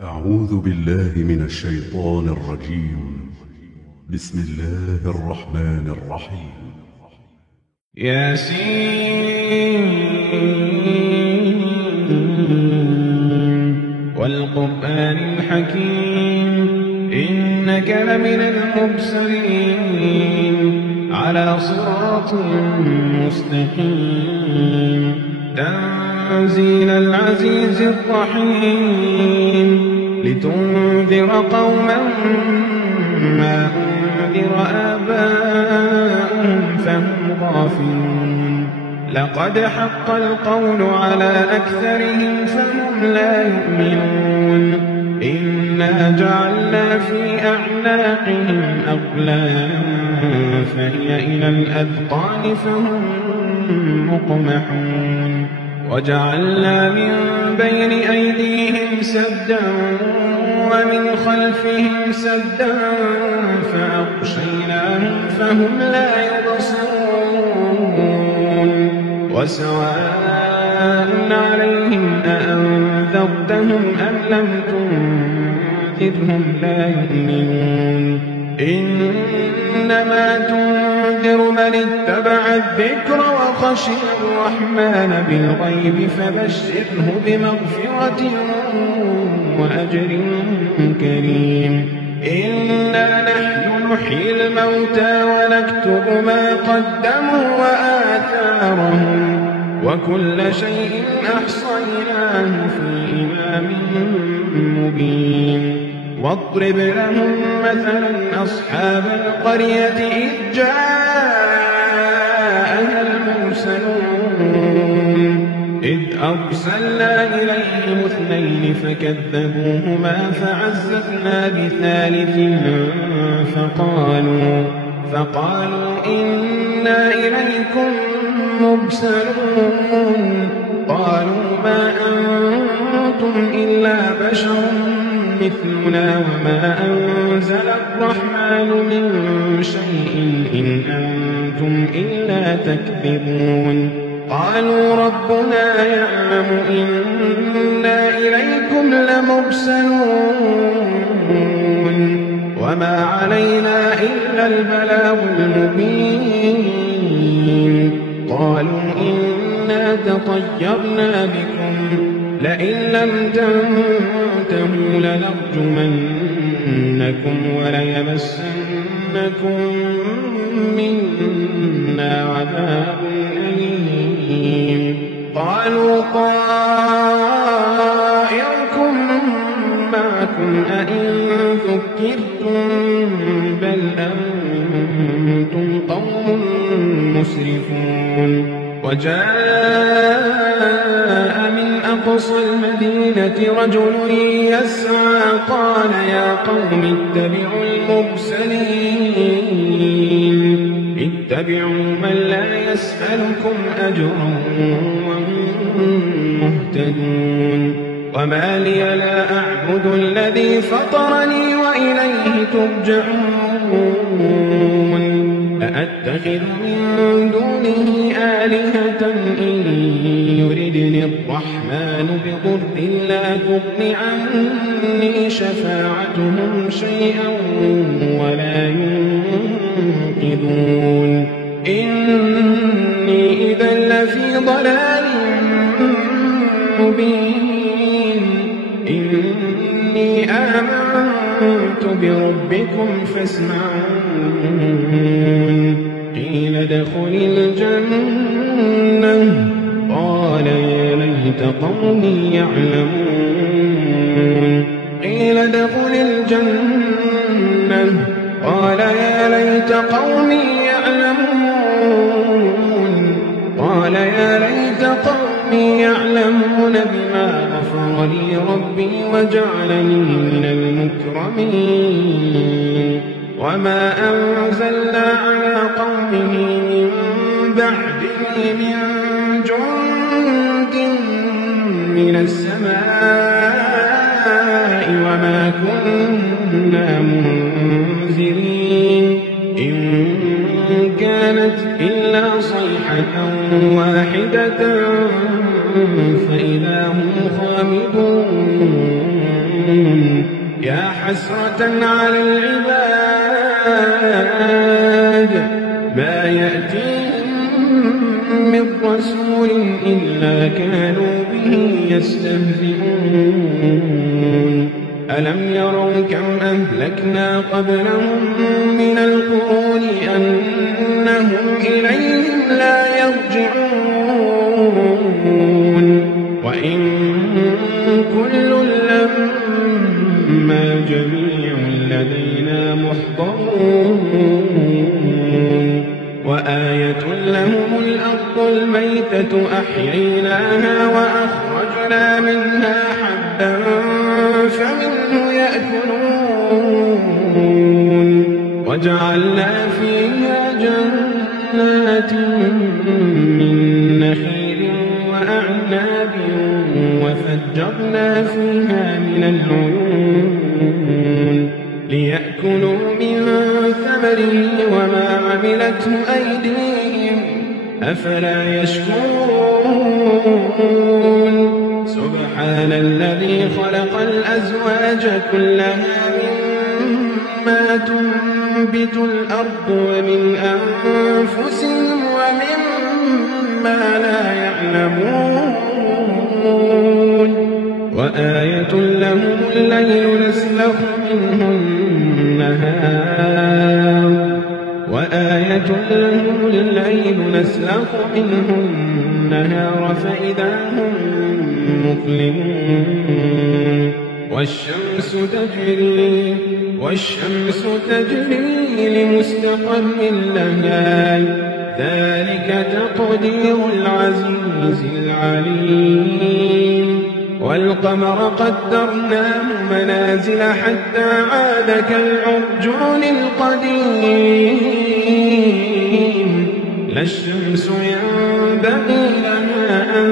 أعوذ بالله من الشيطان الرجيم. بسم الله الرحمن الرحيم. ياسين والقرآن الحكيم إنك لمن المرسلين على صراط مستقيم تنزيل العزيز الرحيم لتنذر قوما ما أنذر آباؤهم فهم غافلون لقد حق القول على أكثرهم فهم لا يؤمنون إنا جعلنا في أعناقهم أغلالا فهي إلى الأذقان فهم مقمحون وجعلنا من بين أيديهم سدا ومن خلفهم سدا فأغشيناهم فهم لا يبصرون وسواء عليهم أأنذرتهم أم لم تنذرهم لا يؤمنون إنما تنذر من اتبع الذكر وخشي الرحمن بالغيب فبشره بمغفرة وأجر كريم إنا نحن نحيي الموتى ونكتب ما قدموا وآثارهم وكل شيء أحصيناه في إمام مبين واضرب لهم مثلا أصحاب القرية إذ جاءها المرسلون إذ أرسلنا إليهم اثنين فكذبوهما فعززنا بثالث فقالوا إنا إليكم مرسلون قالوا ما أنتم إلا بشر مثلنا وما أنزل الرحمن من شيء إن أنتم إلا تكذبون قالوا ربنا يعلم إنا إليكم لمرسلون وما علينا إلا البلاغ المبين قالوا إنا تطيرنا بكم لئن لم تنتهوا لنرجمنكم وليمسنكم منا عذاب أليم قالوا طائركم معكم أئن ذكرتم بل أنتم قوم مسرفون وجاء من أقصى المدينة رجل يسعى قال يا قوم اتبعوا المرسلين اتبعوا من لا يسألكم أجرا وهم مهتدون وما لي لا أعبد الذي فطرني وإليه ترجعون أأتخذ من دونه آلهة إن يردني الرحمن بضر لا تغن عني شفاعتهم شيئا ولا ينقذون إني إذا لفي ضلال مبين إني آمنت بربكم فاسمعون قيل ادخل الجنة قال يا ليت قومي يعلمون قيل ادخل الجنة قال يا ليت قومي يعلمون قال يا ليت قومي يعلمون بما غفر لي ربي وجعلني من المكرمين وما أنزلنا على قومه من بعده من جند من السماء وما كنا منزلين إن كانت إلا صيحة واحدة فإذا هم خامدون حسرة على العباد ما يأتيهم من رسول إلا كانوا به يستهزئون ألم يروا كم أهلكنا قبلهم من القرون أنهم إليهم لا يرجعون وإن كل لما جميع لدينا محضرون وآية لهم الأرض الميتة أحييناها وأخرجنا منها حبا فمنه يأكلون وجعلنا فيها جنات من نخيل وأعناب وفجرنا فيها من العيون ليأكلوا من ثمره وما عملته أيديهم أفلا يشكرون سبحان الذي خلق الأزواج كلها مما تنبت الأرض ومن أنفسهم ومما لا يعلمون وآية لهم الليل نسلخ منه النهار فإذا هم مظلمون والشمس تجري لمستقر لها ذلك تقدير العزيز العليم والقمر قدرناه منازل حتى عاد كالعرجون القديم لا الشمس ينبغي لها أن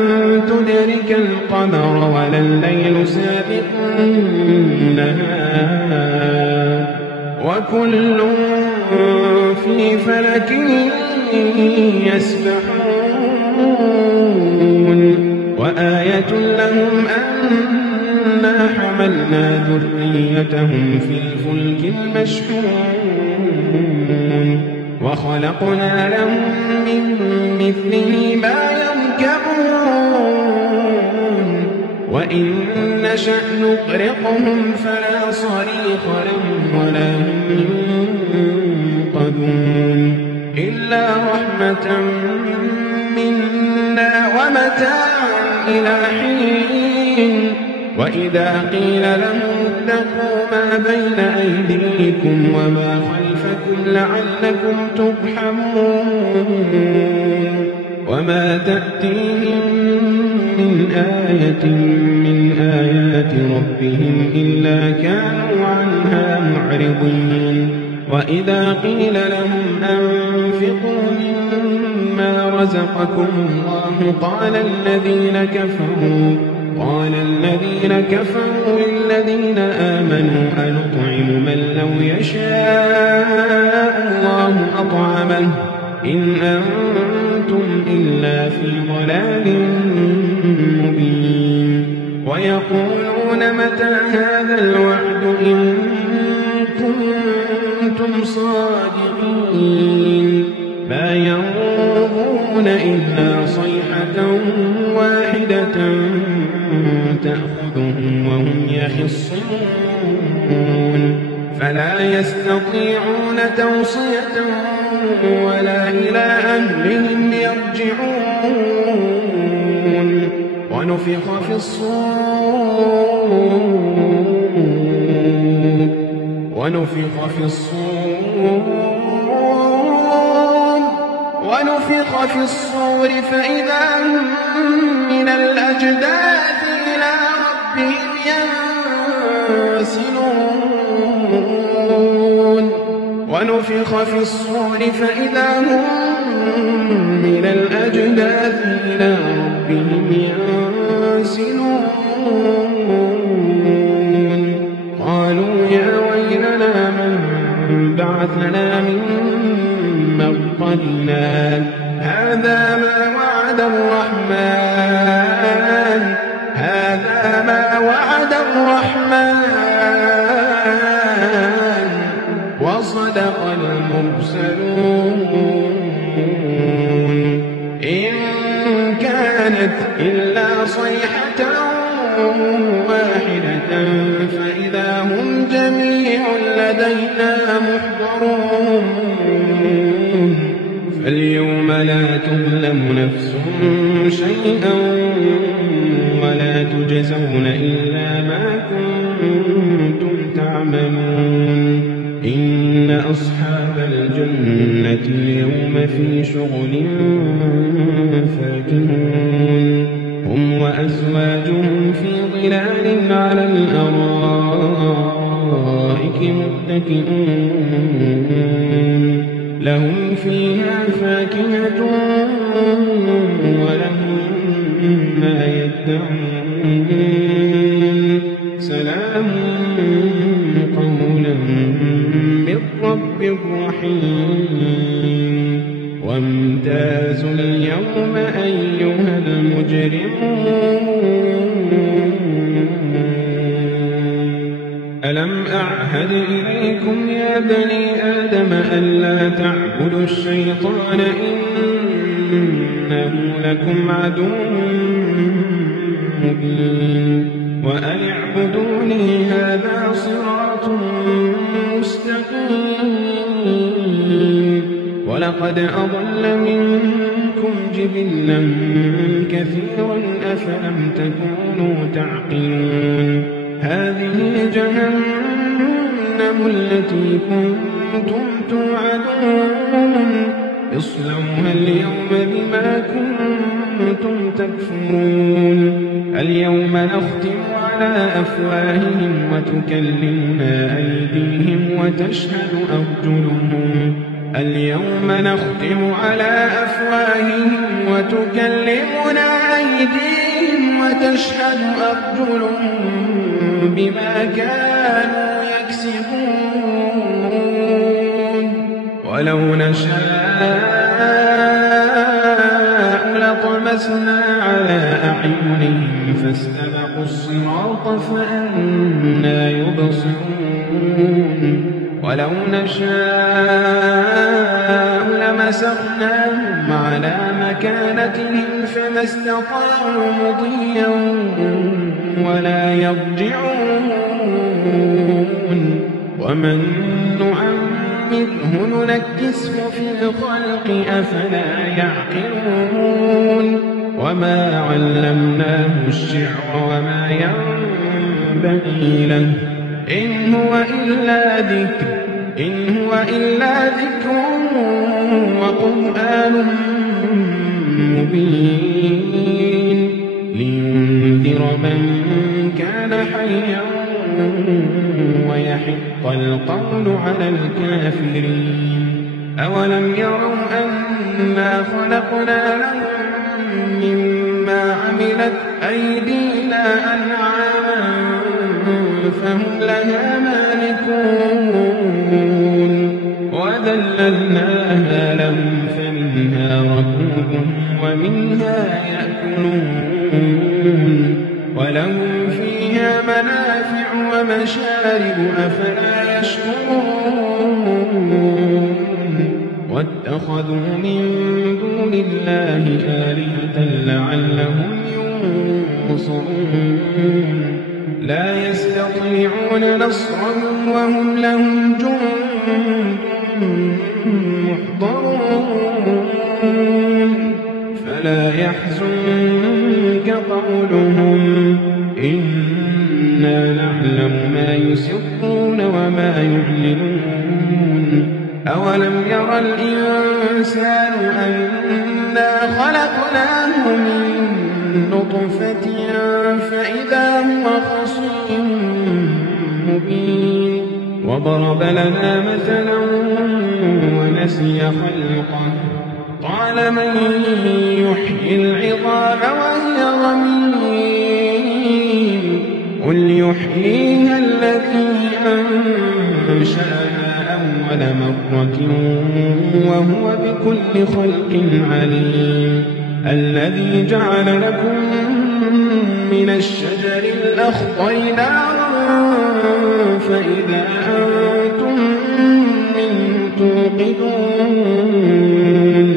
تدرك القمر ولا الليل سابق النهار وكل في فلك يسبحون وآية لهم أنا حملنا ذريتهم في الفلك المشحون وخلقنا لهم من مثله ما يركبون وإن نشأ نغرقهم فلا صريخ لهم ولا هم ينقذون إلا رحمة منا ومتاعا إلى حين وإذا قيل لهم اتقوا ما بين أيديكم وما خلفكم لعلكم ترحمون وما تأتيهم من آية من آيات ربهم إلا كانوا عنها معرضين وإذا قيل لهم أنفقوا مما رزقكم الله قال الذين كفروا للذين آمنوا أنطعم من لو يشاء الله أطعمه إن أنتم إلا في ضلال مبين ويقولون متى هذا الوعد إن كنتم صادقين ما ينظرون إلا صيحة واحدة تأخذهم وهم يخصمون فلا يستطيعون توصية ولا إلى أهلهم يرجعون ونفخ في الصور فإذا هم من الأجداث إلى ربهم ينسلون ونفخ في الصور فإذا هم من الأجداث إلى ربهم ينسلون قالوا يا ويلنا من بعثنا من مرقدنا هذا ما وعد الرحمن المرسلون إن كانت إلا صيحة واحدة فإذا هم جميع لدينا محضرون فاليوم لا تظلم نفس شيئا ولا تجزون إلا ما كنتم تعملون إن أصحاب الجنة اليوم في شغل فاكهون هم وأزواجهم في ظلال على الأرائك متكئون لهم فيها فاكهة ولهم ما يدعون سلام قولا من رب رحيم وامتازوا اليوم أيها المجرمون ألم أعهد إليكم يا بني آدم ألا تعبدوا الشيطان إنه لكم عدو مبين وأن اعبدوني هذا صراط مستقيم ولقد أضل منكم جبلا كثيرا أفلم تكونوا تعقلون هذه جهنم التي كنتم توعدون اصلوها اليوم بما كنتم تكفرون اليوم نختم على أفواههم وتكلمنا أيديهم وتشهد أرجلهم اليوم نختم على أفواههم وتكلمنا أيديهم وتشهد أرجلهم بما كانوا يكسبون ولو نشاء لطمسنا على أعينهم فاستبقوا الصراط فأنى يبصرون ولو نشاء لمسخناهم على مكانتهم فما استطاعوا مضيا ولا يرجعون ومن نعمره ننكسه في الخلق أفلا يعقلون وما علمناه الشعر وما ينبغي له إن هو إلا ذكر وقرآن مبين لينذر من كان حيا ويحق القول على الكافرين أولم يروا أنا خلقنا لهم مما عملت أيدينا أنعاما فهم لها مالكون وذللناها لهم فمنها ركوبهم ومنها يأكلون ولهم فيها منافع ومشارب أفلا يشكرون واتخذوا من دون الله آلهة لعلهم ينصرون لا يستطيعون نصرهم وهم لهم جند محضرون فلا يحزنك قولهم إنا نعلم ما يسرون وما يعلنون أولم يرى الإنسان أنا خلقناه من نطفة فإذا هو خصيم مبين وضرب لنا مثلا ونسي خلقه قال من يحيي العظام وهي رميم قل يحييها الذي أنشأها أول مرة وهو بكل خلق عليم الذي جعل لكم من الشجر الأخضر نارا فإذا أنتم منه توقدون توقدون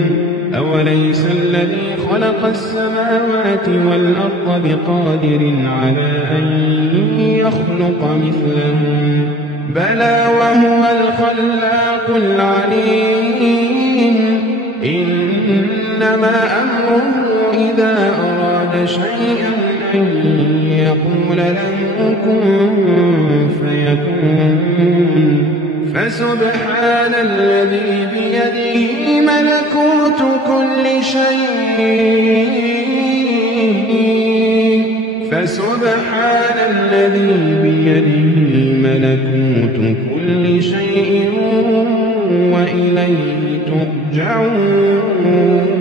أوليس الذي خلق السماوات والأرض بقادر على أن يخلق مثلهم بلى وهو الخلاق العليم إنما أمره إذا أراد شيئا أن يقول له كن فيكون فسبحان الذي بيده ملكوت كل شيء فسبحان الذي بيده ملكوت كل شيء وإليه ترجعون